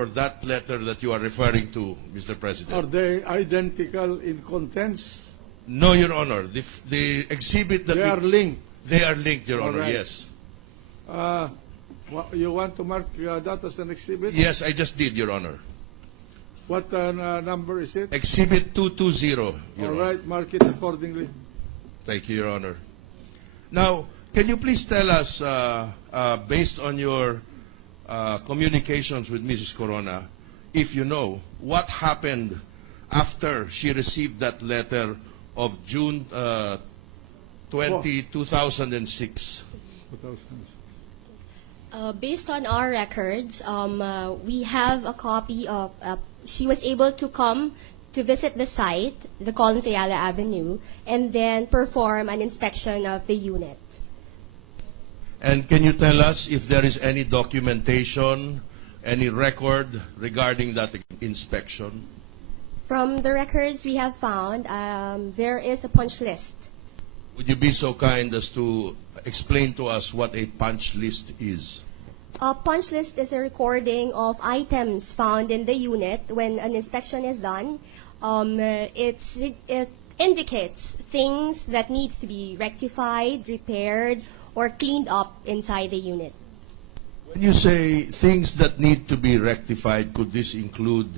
for that letter that you are referring to, Mr. President? Are they identical in contents? No, Your Honor. The exhibit that They are linked. They are linked, Your All Honor, right. yes. You want to mark that as an exhibit? Yes, I just did, Your Honor. What number is it? Exhibit 220, Your All Honor. right, mark it accordingly. Thank you, Your Honor. Now, can you please tell us, based on your communications with Mrs. Corona, if you know, what happened after she received that letter of June 20, 2006? Based on our records, we have a copy of, she was able to come to visit the site, the Columns Ayala Avenue, and then perform an inspection of the unit. And can you tell us if there is any documentation, any record regarding that inspection? From the records we have found, there is a punch list. Would you be so kind as to explain to us what a punch list is? A punch list is a recording of items found in the unit when an inspection is done. It indicates things that needs to be rectified, repaired, or cleaned up inside the unit. When you say things that need to be rectified, could this include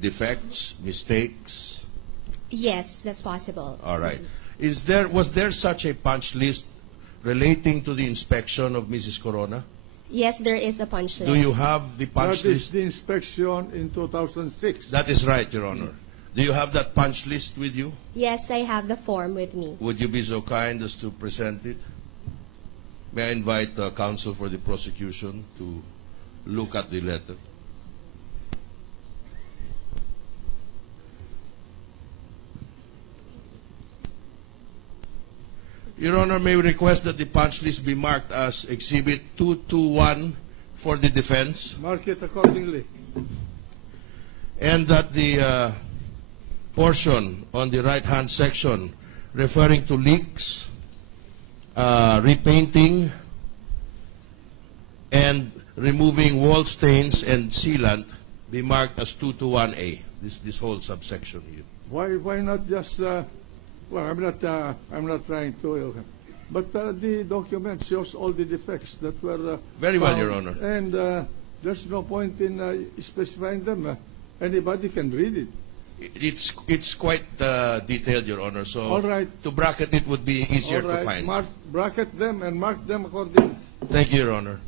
defects, mistakes? Yes, that's possible. All right. Was there such a punch list relating to the inspection of Mrs. Corona? Yes, there is a punch list. Do you have the punch That is list? the inspection in 2006. That is right, Your Honor. Do you have that punch list with you? Yes, I have the form with me. Would you be so kind as to present it? May I invite counsel for the prosecution to look at the letter? Your Honor, may we request that the punch list be marked as Exhibit 221 for the defense, Mark it accordingly. and that the portion on the right-hand section referring to leaks, repainting, and removing wall stains and sealant be marked as 221A. This whole subsection here. Why not just? Well, I'm not trying to. But the document shows all the defects that were Very well, found, Your Honor. And there's no point in specifying them. Anybody can read it. It's quite detailed, Your Honor. So All right. to bracket it would be easier All right, to find. bracket them and mark them accordingly. Thank you, Your Honor.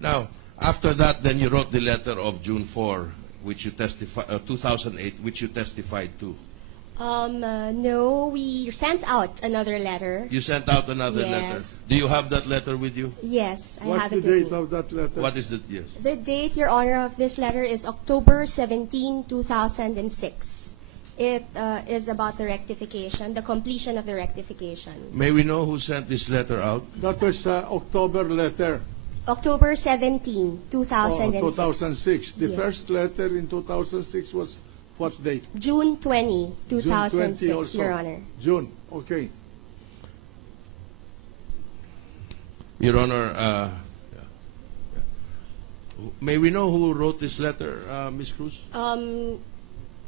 Now, after that, then you wrote the letter of June 4, which you 2008, which you testified to. No, we sent out another letter. You sent out another Yes. letter. Do you have that letter with you? Yes, I What's have the it with date me. of that letter? What is the, yes. The date, Your Honor, of this letter is October 17, 2006. It is about the rectification, the completion of the rectification. May we know who sent this letter out? That was October letter. October 17, 2006. 2006. The Yes. first letter in 2006 was what date? June 20, June 2006, 20 also. Your Honor. June. Okay. Your Honor, may we know who wrote this letter, Ms. Cruz?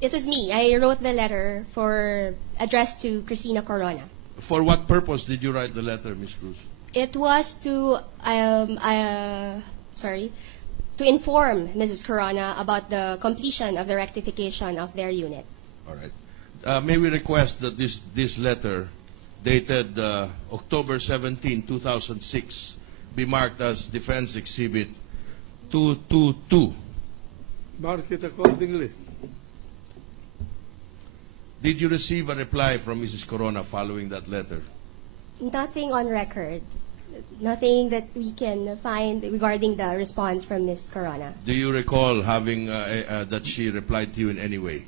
It was me. I wrote the letter addressed to Cristina Corona. For what purpose did you write the letter, Ms. Cruz? It was to inform Mrs. Corona about the completion of the rectification of their unit. All right. May we request that this letter, dated October 17, 2006, be marked as Defense Exhibit 222. Mark it accordingly. Did you receive a reply from Mrs. Corona following that letter? Nothing on record. Nothing that we can find regarding the response from Ms. Corona. Do you recall having that she replied to you in any way?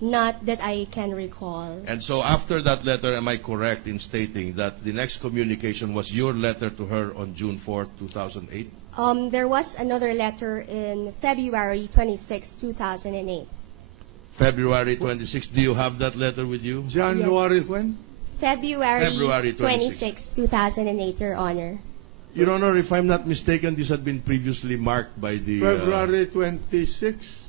Not that I can recall. And so after that letter, am I correct in stating that the next communication was your letter to her on June 4, 2008? There was another letter in February 26, 2008. February 26. Do you have that letter with you? January Yes. when? February 26. 26, 2008, Your Honor. Your Honor, if I'm not mistaken, this had been previously marked by the... February 26,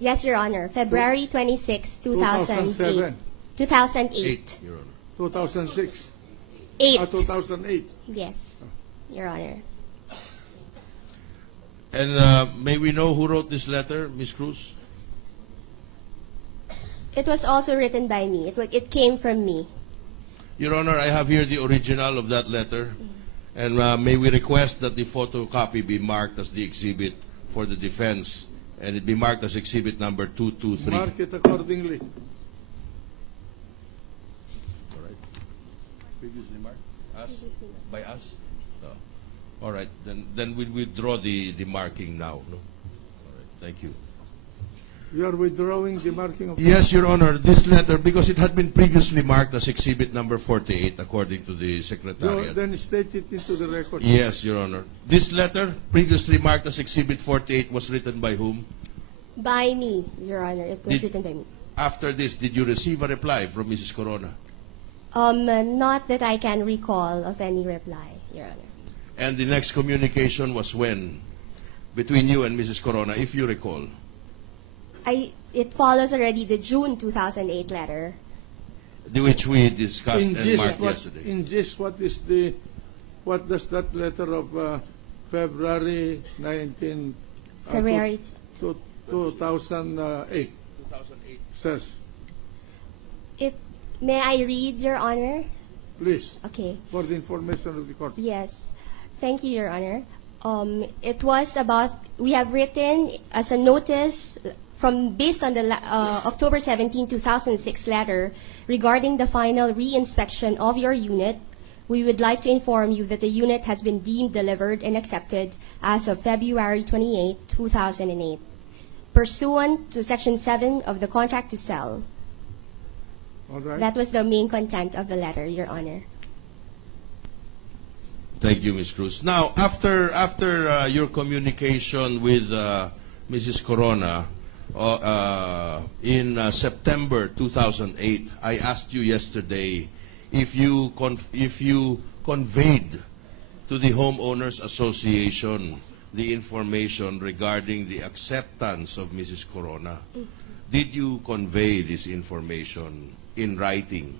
Yes, Your Honor. February 26, 2008. 2007, 2008. Your Honor. 2006, 8. 2008. Yes, Your Honor. And may we know who wrote this letter, Ms. Cruz? It was also written by me. It came from me. Your Honor, I have here the original of that letter. And may we request that the photocopy be marked as the exhibit for the defense, and it be marked as exhibit number 223. Mark it accordingly. All right. Previously marked? Us? By us? No. All right. Then we withdraw the marking now. No? All right. Thank you. You are withdrawing the marking of... Yes, Your Honor. This letter, because it had been previously marked as exhibit number 48, according to the Secretariat. Then state it into the record. Yes, Your Honor. This letter, previously marked as exhibit 48, was written by whom? By me, Your Honor. It was written by me. After this, did you receive a reply from Mrs. Corona? Not that I can recall of any reply, Your Honor. And the next communication was when? Between you and Mrs. Corona, if you recall. It follows already the June 2008 letter. Which we discussed In and marked gist, yesterday. in gist, what does that letter of February 19... February 2008 says? May I read, Your Honor? Please, Okay. for the information of the court. Yes. Thank you, Your Honor. It was about, we have written as a notice based on the October 17, 2006 letter regarding the final re-inspection of your unit. We would like to inform you that the unit has been deemed delivered and accepted as of February 28, 2008, pursuant to Section 7 of the Contract to Sell. All right. That was the main content of the letter, Your Honor. Thank you, Ms. Cruz. Now, after your communication with Mrs. Corona in September 2008, I asked you yesterday if you conveyed to the Homeowners Association the information regarding the acceptance of Mrs. Corona. Did you convey this information in writing?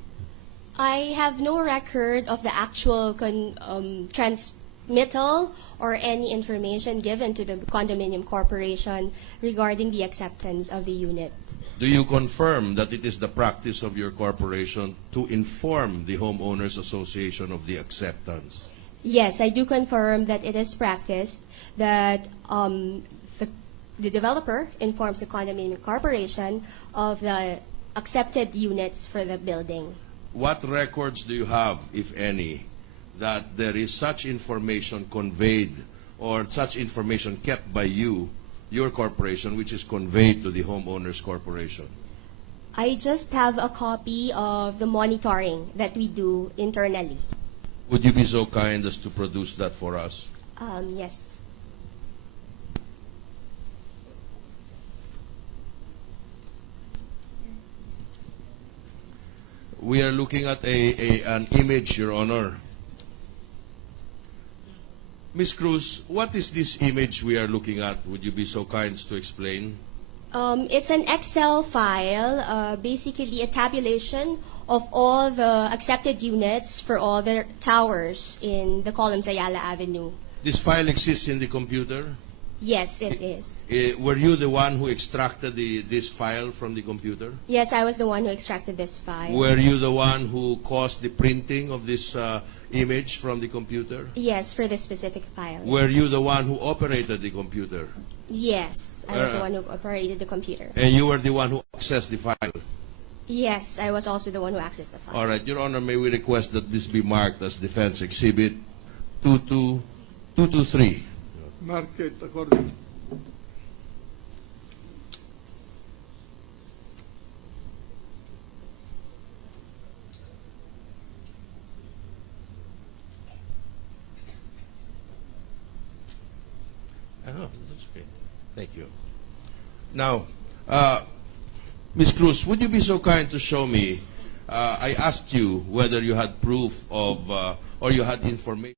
I have no record of the actual transmittal or any information given to the condominium corporation regarding the acceptance of the unit. Do you confirm that it is the practice of your corporation to inform the Homeowners Association of the acceptance? Yes, I do confirm that it is practiced that the developer informs the condominium corporation of the accepted units for the building. What records do you have, if any, that there is such information conveyed or such information kept by you, your corporation, which is conveyed to the Homeowners Corporation? I just have a copy of the monitoring that we do internally. Would you be so kind as to produce that for us? Yes. We are looking at an image, Your Honor. Ms. Cruz, what is this image we are looking at? Would you be so kind to explain? It's an Excel file, basically a tabulation of all the accepted units for all the towers in the columns Ayala Avenue. This file exists in the computer? Yes, it is. Were you the one who extracted this file from the computer? Yes, I was the one who extracted this file. Were you the one who caused the printing of this image from the computer? Yes, for this specific file. Were you the one who operated the computer? Yes, I was the one who operated the computer. And you were the one who accessed the file? Yes, I was also the one who accessed the file. All right, Your Honor, may we request that this be marked as Defense Exhibit 223. Mark it accordingly. Oh, that's okay. Thank you. Now, Ms. Cruz, would you be so kind to show me I asked you whether you had proof of or you had information